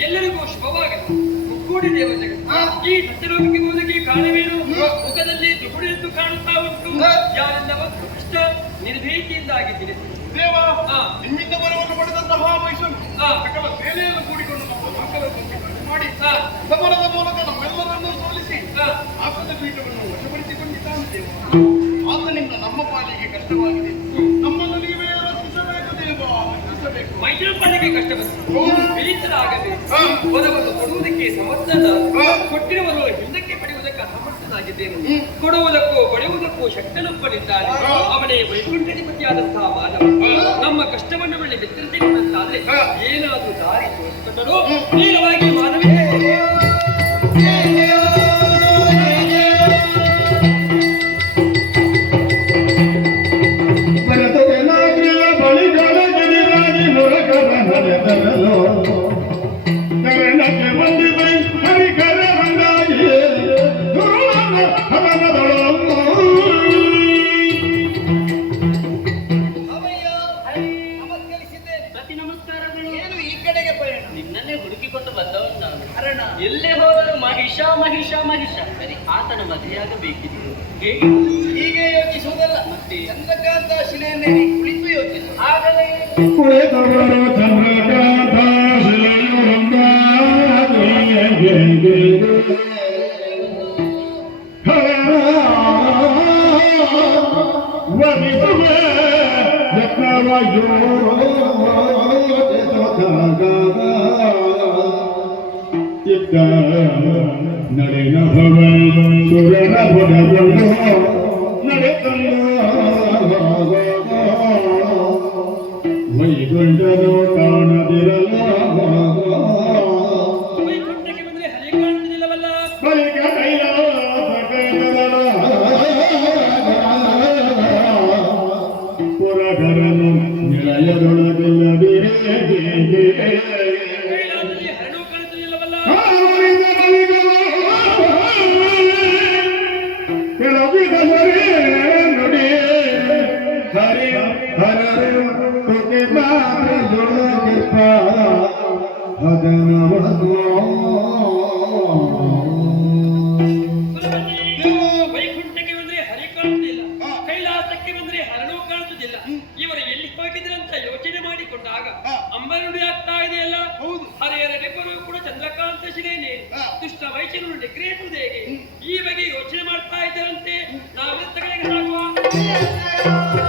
ಎಲ್ಲರಿಗೂ ಶುಭವಾಗಲಿ ಮುಕ್ಕೋಡಿ ದೇವತೆಗಳು ಈ ಹಸಿರೋಗಿ ಮೂಲಕ ಕಾಣವೇನು ಮುಖದಲ್ಲಿ ದುಗುಡೆದ್ದು ಕಾಣುತ್ತಾ ಉಂಟು ಯಾರೆಲ್ಲ ಕೃಷ್ಣ ನಿರ್ಭೀತಿಯಿಂದಾಗಿ ತಿಳಿಸಿದೆ ದೇವ ನಿಮ್ಮಿಂದ ವರವನ್ನು ಪಡೆದಂತಹ ಮೈಸೂರು. ಸಕಲ ಸೇನೆಯನ್ನು ಕೂಡಿಕೊಂಡು ನಮ್ಮ ಮಂಗಲವನ್ನು ಮಾಡಿ ಸಮರದ ಮೂಲಕ ನಮ್ಮೆಲ್ಲರನ್ನೂ ಸೋಲಿಸಿ ಆತನ ಪೀಠವನ್ನು ವಶಪಡಿಸಿಕೊಂಡಿದ್ದಾನೆ ದೇವ. ಆತನಿಂದ ನಮ್ಮ ಪಾಲಿಗೆ ಕಷ್ಟವಾಗಿದೆ. ನಮ್ಮ ನನಗೆ ಬೆಳೆಯಲು ಸಿದ್ಧಬೇಕು ದೇವ. ಕಷ್ಟಬೇಕು ಮೈಸೂರು ಪಾಲಿಗೆ ಕಷ್ಟ ಬೆಳಿತರಾಗದೆ ಕೊಡುವುದಕ್ಕೆ ಸಮರ್ಥದ ಕೊಟ್ಟಿರುವವರು ಹಿಂದಕ್ಕೆ ಪಡೆಯುವ ಅಸಮರ್ಥನಾಗಿದ್ದೇನೆ ಕೊಡುವುದಕ್ಕೂ ಪಡೆಯುವುದಕ್ಕೂ ಶಕ್ತನೊಬ್ಬನಿದ್ದಾನೆ. ಅವನೇ ವೈಕುಂಠಾಧಿಪತಿಯಾದಂತಹ ಮಾನವ. ನಮ್ಮ ಕಷ್ಟವನ್ನು ಬೆಳೆ ಬೆತ್ತರಿಸಿಕೊಂಡಂತಾದ್ರೆ ಹಾ. ಏನಾದರೂ ದಾರಿ ತೋರಿಸಿಕೊಂಡರೂ ನೇರವಾಗಿ ಮಾನವೇ ನಿನ್ನನ್ನೇ ಹುಡುಕಿಕೊಂಡು ಬಂದವನು ನಾನು. ಕಾರಣ ಎಲ್ಲೇ ಹೋದರೂ ಮಹಿಷ ಮಹಿಷ ಮಹಿಷ. ಸರಿ ಆತನ ಮದುವೆಯಾಗಬೇಕಿದೆ ಹೇಗೆ? ಹೀಗೆ ಯೋಚಿಸುವುದಲ್ಲ. ಮತ್ತೆ? ಚಂದ್ರಕಾಂತ ಶಿಲೆಯನ್ನೇ ಕುಳಿತು ಯೋಚಿಸು. ಆಗಲೇ ಯೋ ಯತ್ನವಾಯೋ ಚಿತ್ತ ನಡೆನಭವ ಸುರನಭುರವನು ಸುಲಭನೇ. ವೈಕುಂಠಕ್ಕೆ ಬಂದ್ರೆ ಹರಿ ಕಾಣುವುದಿಲ್ಲ ಕೈಲಾಸಕ್ಕೆ ಬಂದ್ರೆ ಹರಣು ಕಾಣುವುದಿಲ್ಲ ಇವರು ಎಲ್ಲಿ ಹೋಗಿದ್ರಂತ ಯೋಚನೆ ಮಾಡಿಕೊಂಡಾಗ. ಅಂಬರುಡಿ ಆಗ್ತಾ ಇದೆಯಲ್ಲ ಹೌದು. ಹರಿಹರನಿಬ್ಬರು ಕೂಡ ಚಂದ್ರಕಾಂತ ಶಿಲೇನೆ. ದುಷ್ಟ ವೈಶ್ಯನು ನಿಗ್ರಹಿಸುವುದು ಹೇಗೆ ಈ ಬಗ್ಗೆ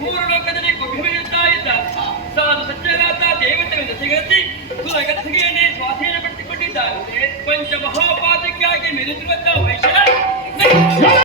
ಮೂರು ಲೋಕದಲ್ಲಿ ಕುಭಿಮೆಯುತ್ತಾ ಇದ್ದ ತಾನು ಸತ್ಯನಾಥ ದೇವತೆಯ ಜೊತೆಗತಿ ಕುಲಗತಿಗೆಯನ್ನೇ ಸ್ವಾಧೀನ ಪಡಿಸಿಕೊಂಡಿದ್ದಾನೆ ಪಂಚ ಮಹಾಪಾತಕ್ಕಾಗಿ ಮೆರೆದಿರುವಂತಹ ವೈಶ್ಯ